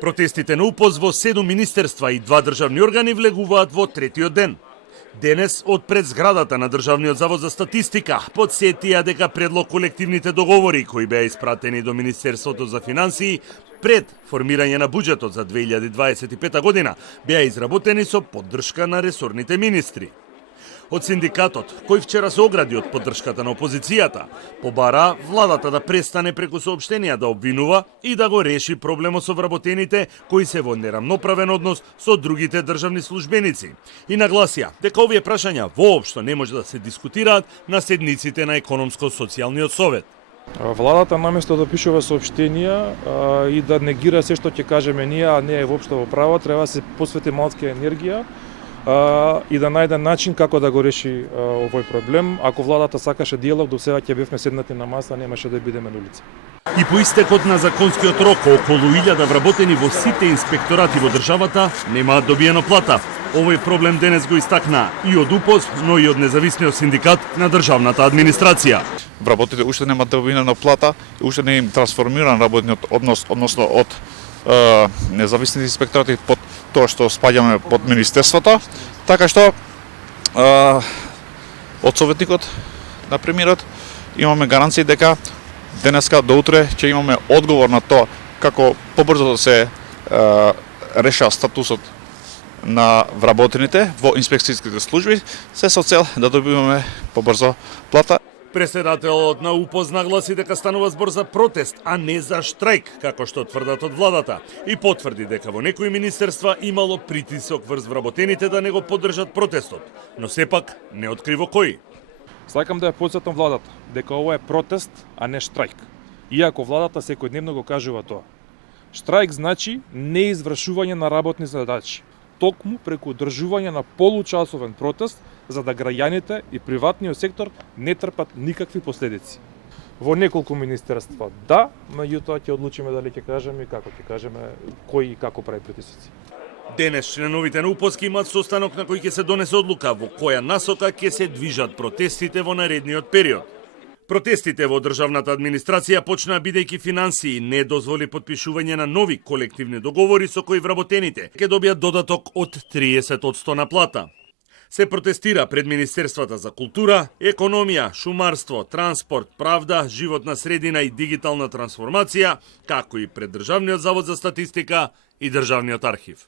Протестите на УПОЗ во 7 министерства и 2 државни органи влегуваат во третиот ден. Денес, од пред зградата на Државниот завод за статистика, подсетија дека предлог колективните договори кои беа испратени до Министерството за финансии пред формирање на буџетот за 2025 година беа изработени со поддршка на ресорните министри. Од синдикатот, кој вчера се огради од поддршката на опозицијата, побара владата да престане преку соопштенија да обвинува и да го реши проблемот со вработените кои се во нерамноправен однос со другите државни службеници. И нагласија дека овие прашања воопшто не може да се дискутираат на седниците на економско-социјалниот совет. Владата наместо да пишува соопштенија и да негира се што ќе кажеме ние, а не е воопшто во право, треба да се посвети малку енергија и да најде начин како да го реши овој проблем. Ако владата сакаше диалог, до сега ќе бевме седнати на маса, немаше да бидеме на улица. И по истекот на законскиот рок, околу 1000 вработени во сите инспекторати во државата немаат добиено плата. Овој проблем денес го истакна и од УПОЗ, но и од независниот синдикат на државната администрација. Вработите уште немаат добиена плата, уште не им трансформиран работниот однос, односно од независните инспекторати под тоа што спаѓаме под министерството, така што од советникот на премиерот имаме гаранции дека денеска до утре ќе имаме одговор на тоа како побрзо да се реша статусот на вработените во инспекцијските служби, се со цел да добиваме побрзо плата. Преседателот на УПОЗ нагласи дека станува збор за протест, а не за штрајк, како што тврдат од владата, и потврди дека во некои министерства имало притисок врз вработените да не го поддржат протестот, но сепак не откриво кои. Сакам да ја потсетам владата дека ова е протест, а не штрајк. Иако владата секојдневно го кажува тоа. Штрајк значи неизвршување на работни задачи, токму преку одржување на получасовен протест, за да граѓаните и приватниот сектор не трпат никакви последици. Во неколку министерства да, меѓутоа ќе одлучиме дали ќе кажеме и како ќе кажеме, кој и како прави притисоци. Денес членовите на УПОЗ имаат состанок на кој ќе се донесе одлука во која насока ќе се движат протестите во наредниот период. Протестите во државната администрација почнаа бидејќи финансии не дозволи подпишување на нови колективни договори со кои вработените ќе добијат додаток од 30% на плата. Се протестира пред Министерствата за култура, економија, шумарство, транспорт, правда, животна средина и дигитална трансформација, како и пред Државниот завод за статистика и Државниот архив.